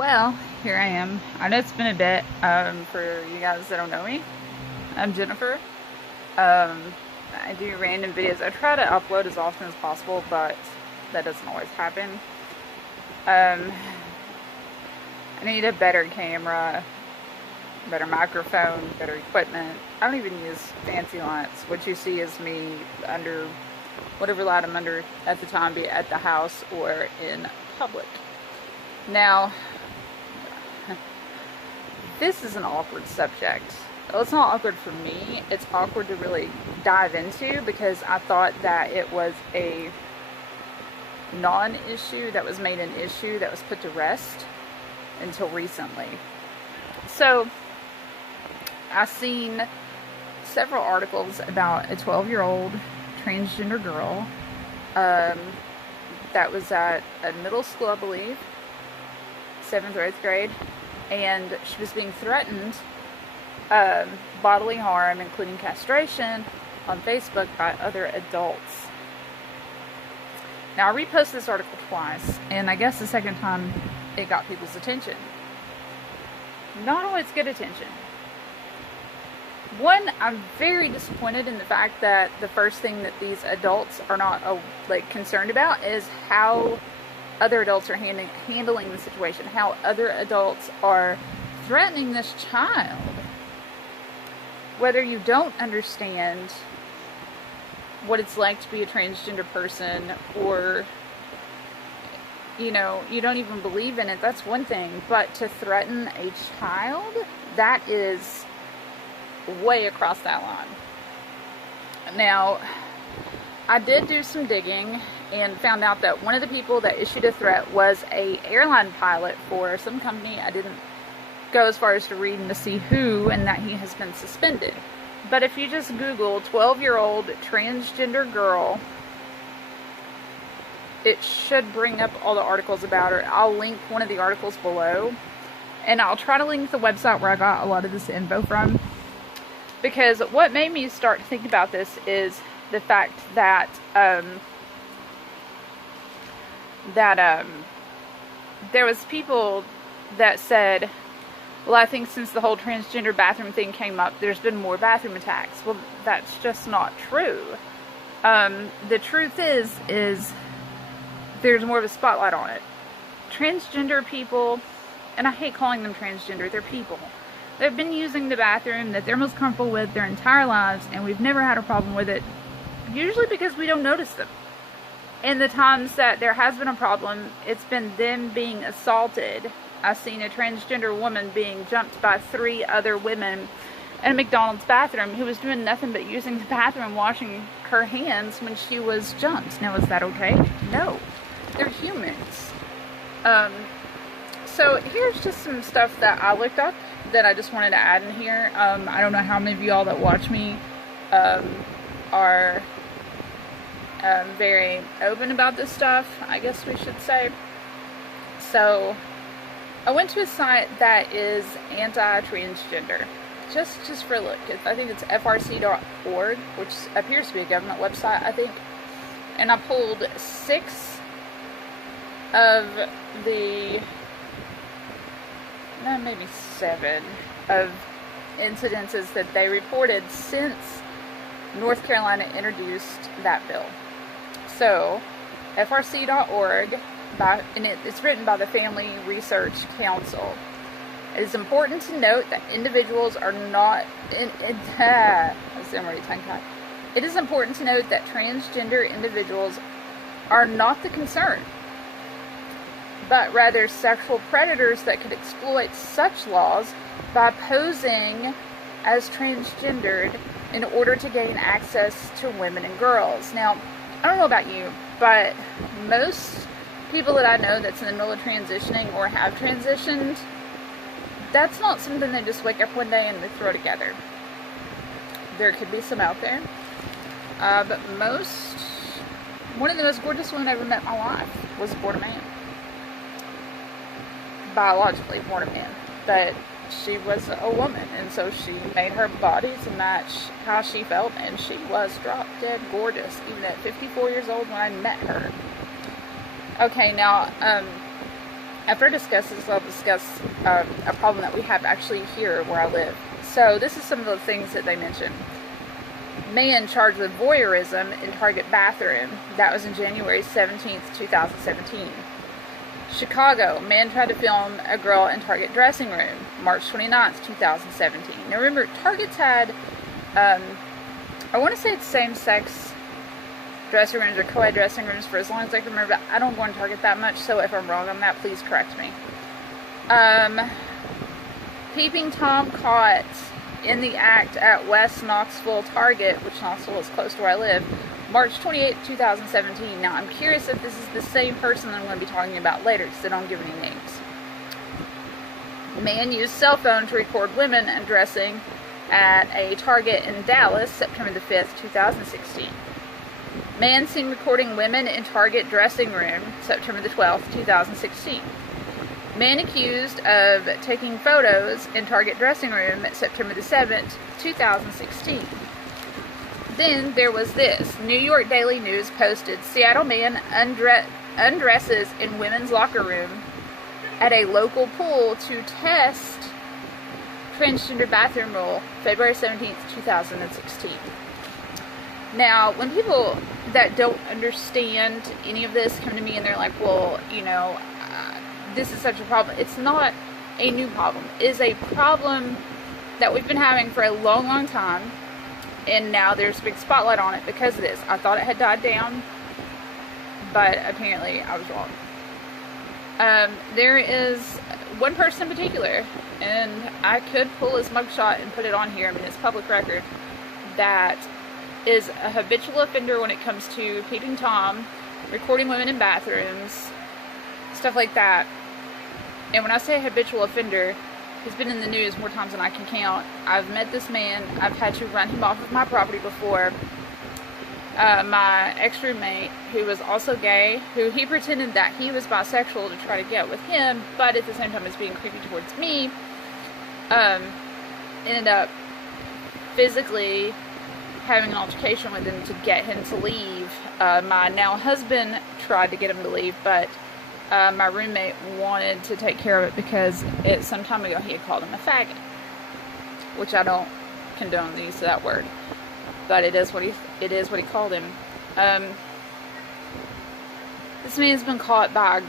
Well, here I am. I know it's been a bit. For you guys that don't know me, I'm Jennifer. I do random videos. I try to upload as often as possible, but that doesn't always happen. I need a better camera, better microphone, better equipment. I don't even use fancy lights. What you see is me under whatever light I'm under at the time, be it at the house or in public. Now, this is an awkward subject. Well, it's not awkward for me. It's awkward to really dive into because I thought that it was a non-issue that was made an issue that was put to rest until recently. So, I've seen several articles about a 12-year-old transgender girl that was at a middle school, I believe, 7th or 8th grade, and she was being threatened bodily harm, including castration, on Facebook by other adults. Now, I reposted this article twice, and I guess the second time it got people's attention. Not always good attention. One, I'm very disappointed in the fact that the first thing that these adults are not concerned about is how other adults are handling the situation, how other adults are threatening this child. Whether you don't understand what it's like to be a transgender person, or you don't even believe in it, that's one thing, but to threaten a child, that is way across that line. Now, I did do some digging and found out that one of the people that issued a threat was a airline pilot for some company. I didn't go as far as to read and to see who, and that he has been suspended. But if you just Google 12-year-old transgender girl, it should bring up all the articles about her. I'll link one of the articles below, and I'll try to link the website where I got a lot of this info from, because what made me start to think about this is the fact that there was people that said, well, I think since the whole transgender bathroom thing came up, there's been more bathroom attacks. Well, that's just not true. The truth is there's more of a spotlight on it. Transgender people, and I hate calling them transgender, they're people. They've been using the bathroom that they're most comfortable with their entire lives, and we've never had a problem with it, usually because we don't notice them. In the times that there has been a problem, it's been them being assaulted. I've seen a transgender woman being jumped by 3 other women in a McDonald's bathroom who was doing nothing but using the bathroom, washing her hands when she was jumped. Now, is that okay? No. They're humans. So here's just some stuff that I looked up that I just wanted to add in here. I don't know how many of y'all that watch me are very open about this stuff, I guess we should say. So, I went to a site that is AntiTransgender, just for a look. I think it's frc.org, which appears to be a government website, I think. And I pulled 6 of the, maybe 7 of incidences that they reported since North Carolina introduced that bill. So, frc.org, and it's written by the Family Research Council. It is important to note that individuals are not I'm already tongue-tied. It is important to note that transgender individuals are not the concern, but rather sexual predators that could exploit such laws by posing as transgendered in order to gain access to women and girls. Now, I don't know about you, but most people that I know that's in the middle of transitioning or have transitioned, that's not something they just wake up one day and they throw together. There could be some out there, but one of the most gorgeous women I ever met in my life was born a man. Biologically born a man, but she was a woman, and so she made her body to match how she felt, and she was drop dead gorgeous, even at 54 years old when I met her. Okay, now, After I discuss this, I'll discuss a problem that we have actually here where I live. So this is some of the things that they mentioned. Man charged with voyeurism in Target bathroom. That was in January 17th, 2017. Chicago, man tried to film a girl in Target dressing room. March 29th, 2017. Now remember, Target's had, I want to say it's same-sex dressing rooms or co-ed dressing rooms for as long as I can remember. I don't go in Target that much, so if I'm wrong on that, please correct me. Peeping Tom caught in the act at West Knoxville Target, which Knoxville is close to where I live, March 28, 2017. Now, I'm curious if this is the same person I'm going to be talking about later, because they don't give any names. Man used cell phone to record women undressing at a Target in Dallas, September the 5th, 2016. Man seen recording women in Target dressing room, September the 12th, 2016. Man accused of taking photos in Target dressing room, September the 7th, 2016. Then there was this. New York Daily News posted, Seattle man undresses in women's locker room at a local pool to test transgender bathroom rule, February 17th, 2016. Now, when people that don't understand any of this come to me and they're like, well, you know, this is such a problem. It's not a new problem. It is a problem that we've been having for a long, long time. And now there's a big spotlight on it because of this. I thought it had died down, but apparently I was wrong. There is one person in particular, and I could pull his mugshot and put it on here. I mean, it's public record, that is a habitual offender when it comes to peeping Tom, recording women in bathrooms, stuff like that. And when I say habitual offender, he's been in the news more times than I can count. I've met this man. I've had to run him off of my property before. My ex-roommate, who was also gay, who he pretended that he was bisexual to try to get with him, but at the same time was being creepy towards me, ended up physically having an altercation with him to get him to leave. My now husband tried to get him to leave, but my roommate wanted to take care of it because some time ago he had called him a faggot, which I don't condone the use of that word, but it is what he called him. This man's been caught by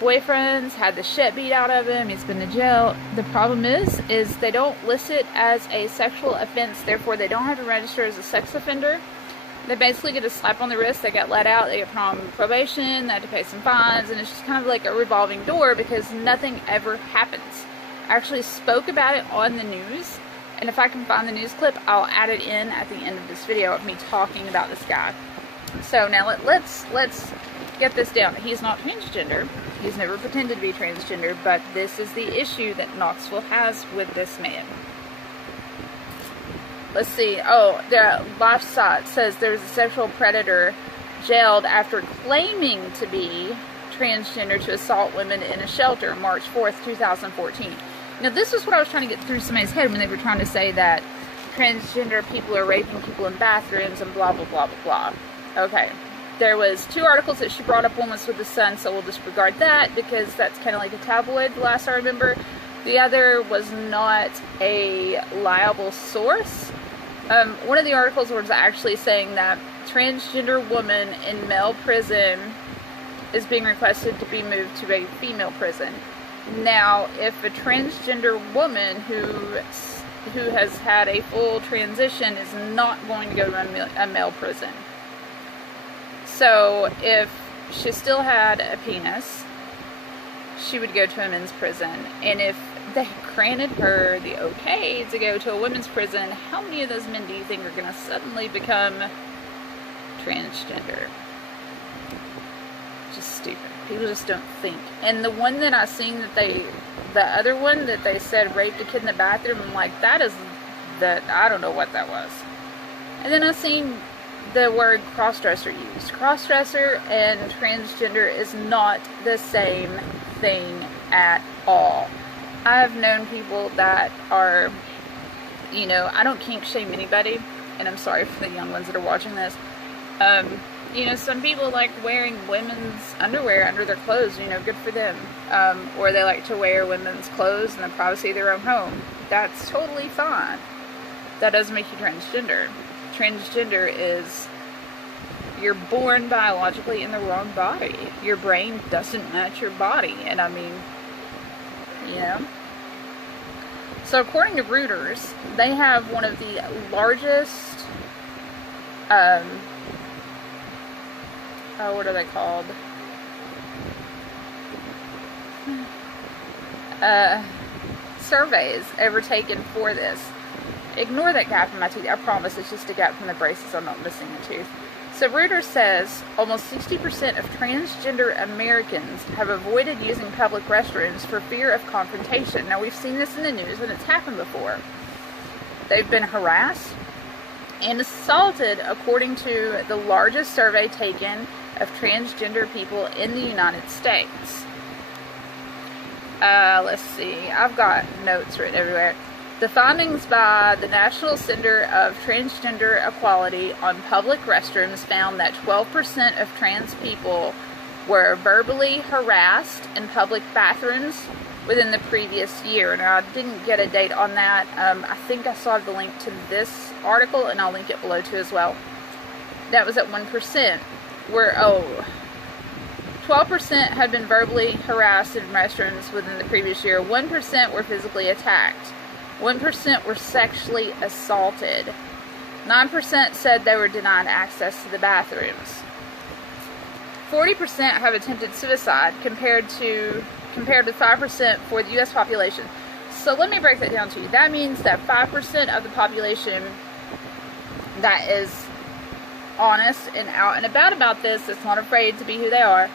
boyfriends, had the shit beat out of him, he's been to jail. The problem is they don't list it as a sexual offense, therefore they don't have to register as a sex offender. They basically get a slap on the wrist, they get let out, they get put on probation, they have to pay some fines, and it's just kind of like a revolving door because nothing ever happens. I actually spoke about it on the news, and if I can find the news clip, I'll add it in at the end of this video of me talking about this guy. So now let's get this down. He's not transgender. He's never pretended to be transgender, but this is the issue that Knoxville has with this man. Let's see. Oh, the left side says there's a sexual predator jailed after claiming to be transgender to assault women in a shelter, March 4th, 2014. Now, this is what I was trying to get through somebody's head when they were trying to say that transgender people are raping people in bathrooms and blah, blah, blah, blah, blah. Okay. There was 2 articles that she brought up. One was with the Sun, so we'll disregard that because that's kind of like a tabloid, the last I remember. The other was not a liable source. One of the articles was actually saying that transgender woman in male prison is being requested to be moved to a female prison. Now, if a transgender woman who has had a full transition is not going to go to a male prison. So, if she still had a penis, she would go to a men's prison. And if they granted her the okay to go to a women's prison, how many of those men do you think are going to suddenly become transgender? Just stupid. People just don't think. And the one that I seen the other one that they said raped a kid in the bathroom, I'm like, I don't know what that was. And then I seen the word crossdresser used. Crossdresser and transgender is not the same thing at all. I've known people that are, I don't kink shame anybody, and I'm sorry for the young ones that are watching this. you know, some people like wearing women's underwear under their clothes, you know, good for them. Or they like to wear women's clothes in the privacy of their own home. That's totally fine. That doesn't make you transgender. Transgender is you're born biologically in the wrong body. Your brain doesn't match your body. And I mean, you know. So according to Reuters, they have one of the largest, what are they called? Surveys ever taken for this. Ignore that gap in my teeth. I promise it's just a gap from the braces. I'm not missing a tooth. So Reuters says almost 60% of transgender Americans have avoided using public restrooms for fear of confrontation. Now, we've seen this in the news and it's happened before. They've been harassed and assaulted, according to the largest survey taken of transgender people in the United States. Let's see. I've got notes written everywhere. The findings by the National Center of Transgender Equality on public restrooms found that 12% of trans people were verbally harassed in public bathrooms within the previous year. Now, I didn't get a date on that. I think I saw the link to this article, and I'll link it below too as well. That was at 1%. 12% had been verbally harassed in restrooms within the previous year. 1% were physically attacked. 1% were sexually assaulted. 9% said they were denied access to the bathrooms. 40% have attempted suicide compared to 5% for the U.S. population. So let me break that down to you. That means that 5% of the population that is honest and out and about this, that's not afraid to be who they are,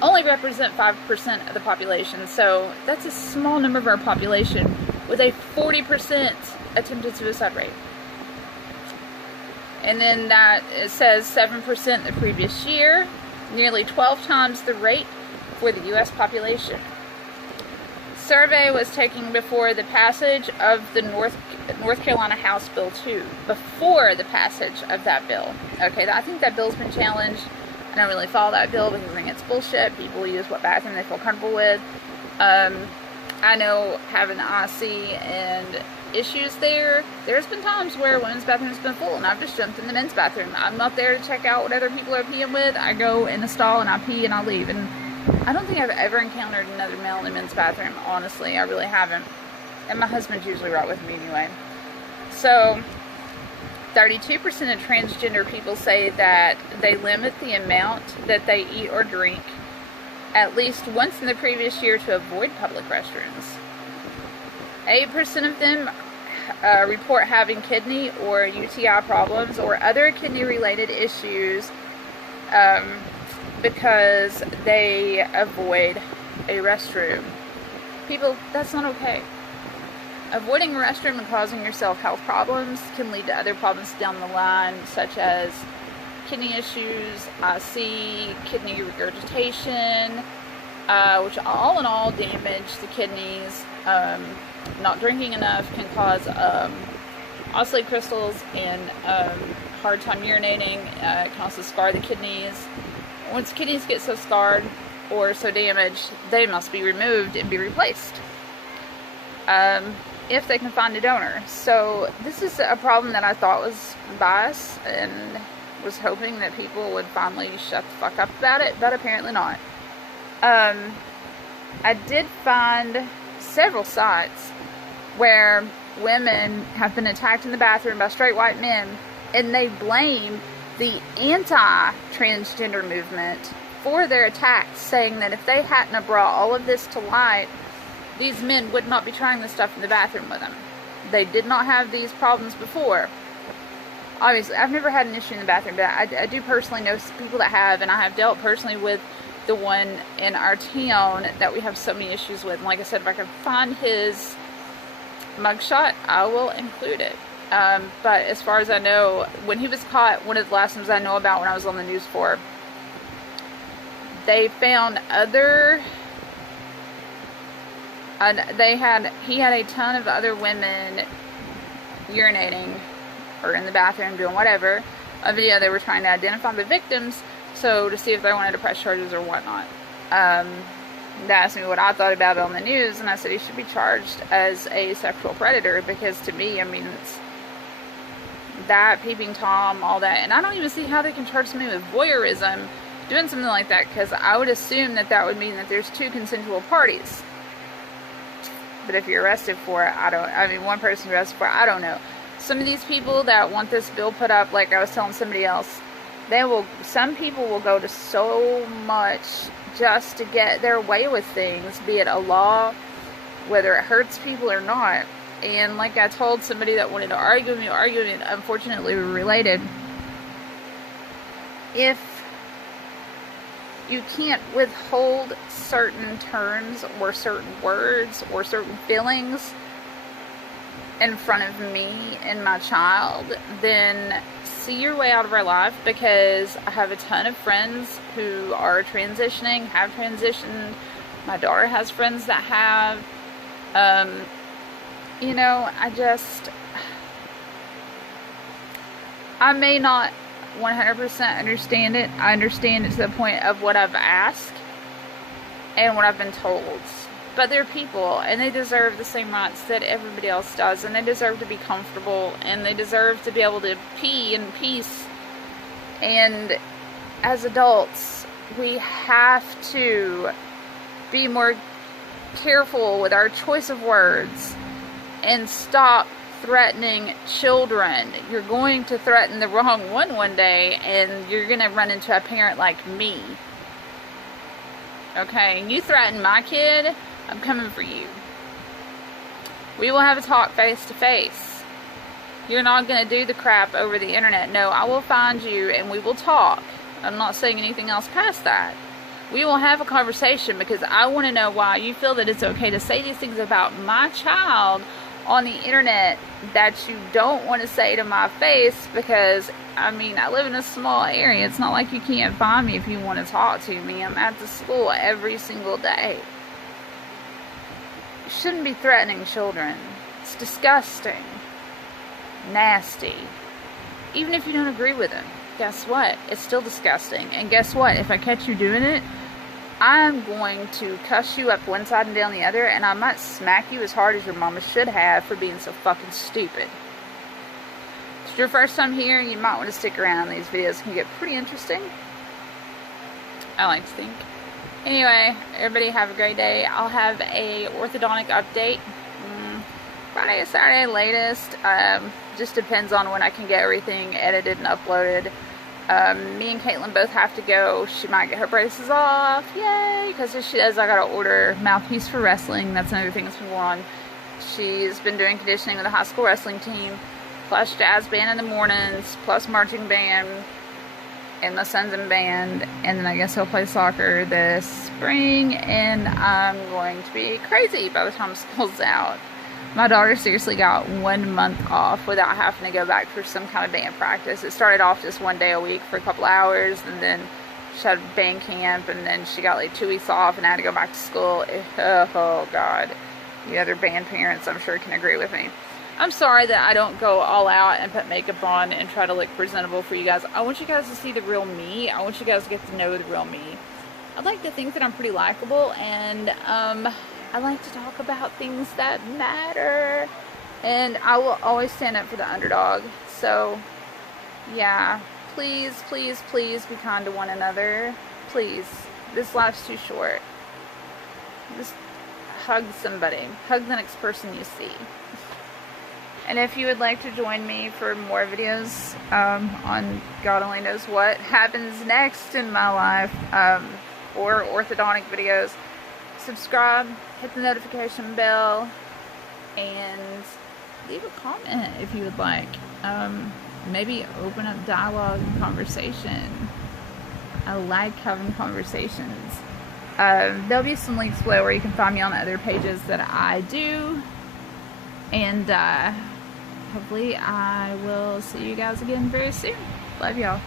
only represent 5% of the population. So that's a small number of our population with a 40% attempted suicide rate. And then that it says 7% the previous year, nearly 12 times the rate for the U.S. population. Survey was taken before the passage of the North Carolina House Bill 2, before the passage of that bill. Okay, I think that bill's been challenged. I don't really follow that bill because I think it's bullshit. People use what bathroom they feel comfortable with. I know having IC and issues there, there's been times where women's bathroom's been full and I've just jumped in the men's bathroom. I'm not there to check out what other people are peeing with. I go in the stall and I pee and I leave. And I don't think I've ever encountered another male in the men's bathroom. Honestly, I really haven't. And my husband's usually right with me anyway. So 32% of transgender people say that they limit the amount that they eat or drink at least once in the previous year to avoid public restrooms. 8% of them report having kidney or UTI problems or other kidney-related issues because they avoid a restroom. People, that's not okay. Avoiding a restroom and causing yourself health problems can lead to other problems down the line, such as kidney issues, IC, kidney regurgitation, which all in all damage the kidneys. Not drinking enough can cause oxalate crystals and hard time urinating. It can also scar the kidneys. Once kidneys get so scarred or so damaged, they must be removed and be replaced. If they can find a donor. So this is a problem that I thought was bias and was hoping that people would finally shut the fuck up about it, but apparently not. I did find several sites where women have been attacked in the bathroom by straight white men, and they blame the anti-transgender movement for their attacks, saying that if they hadn't have brought all of this to light, these men would not be trying this stuff in the bathroom with them. They did not have these problems before. Obviously, I've never had an issue in the bathroom, but I do personally know people that have, and I have dealt personally with the one in our town that we have so many issues with. And like I said, if I can find his mugshot, I will include it. But as far as I know, when he was caught, one of the last times I know about when I was on the news for, they found other... he had a ton of other women urinating or in the bathroom doing whatever, a video they were trying to identify the victims, so to see if they wanted to press charges or whatnot. They asked me what I thought about it on the news, and I said he should be charged as a sexual predator, because to me, I mean, it's that, peeping Tom, all that, and I don't even see how they can charge somebody with voyeurism doing something like that, because I would assume that that would mean that there's two consensual parties. But if you're arrested for it, one person arrested for it, I don't know. Some of these people that want this bill put up, like I was telling somebody else, some people will go to so much just to get their way with things, be it a law, whether it hurts people or not. And like I told somebody that wanted to argue with me, unfortunately we're related, if you can't withhold certain terms or certain words or certain feelings in front of me and my child, then see your way out of our life, because I have a ton of friends who are transitioning, have transitioned. My daughter has friends that have. You know, I may not 100% understand it. I understand it to the point of what I've asked and what I've been told. But they're people, and they deserve the same rights that everybody else does, and they deserve to be comfortable, and they deserve to be able to pee in peace. And as adults, we have to be more careful with our choice of words and stop threatening children. You're going to threaten the wrong one day, and you're going to run into a parent like me. Okay, you threaten my kid, I'm coming for you. We will have a talk face to face. You're not going to do the crap over the internet. No, I will find you and we will talk. I'm not saying anything else past that. We will have a conversation, because I want to know why you feel that it's okay to say these things about my child on the internet that you don't want to say to my face, because I mean, I live in a small area. It's not like you can't find me if you want to talk to me. I'm at the school every single day. You shouldn't be threatening children. It's disgusting. Nasty. Even if you don't agree with them, guess what? It's still disgusting. And guess what? If I catch you doing it, I'm going to cuss you up one side and down the other, and I might smack you as hard as your mama should have for being so fucking stupid. If it's your first time here, you might want to stick around. These videos can get pretty interesting, I like to think. Anyway, everybody have a great day. I'll have a orthodontic update Friday or Saturday latest. Just depends on when I can get everything edited and uploaded. Me and Caitlin both have to go. She might get her braces off. Yay! Because if she does, I gotta order mouthpiece for wrestling. That's another thing that's been going on. She's been doing conditioning with the high school wrestling team, plus jazz band in the mornings, plus marching band, and my son's in band. And then I guess he'll play soccer this spring, and I'm going to be crazy by the time school's out. My daughter seriously got 1 month off without having to go back for some kind of band practice. It started off just 1 day a week for a couple hours, and then she had band camp, and then she got like 2 weeks off and had to go back to school. Oh God. You other band parents, I'm sure, can agree with me. I'm sorry that I don't go all out and put makeup on and try to look presentable for you guys. I want you guys to see the real me. I want you guys to get to know the real me. I'd like to think that I'm pretty likable, and I like to talk about things that matter, and I will always stand up for the underdog. So yeah, please, please, please be kind to one another. Please, this life's too short. Just hug somebody. Hug the next person you see. And if you would like to join me for more videos on God only knows what happens next in my life, or orthodontic videos, subscribe, hit the notification bell, and leave a comment if you would like. Maybe open up dialogue and conversation. I like having conversations. There'll be some links below where you can find me on other pages that I do. And hopefully I will see you guys again very soon. Love y'all.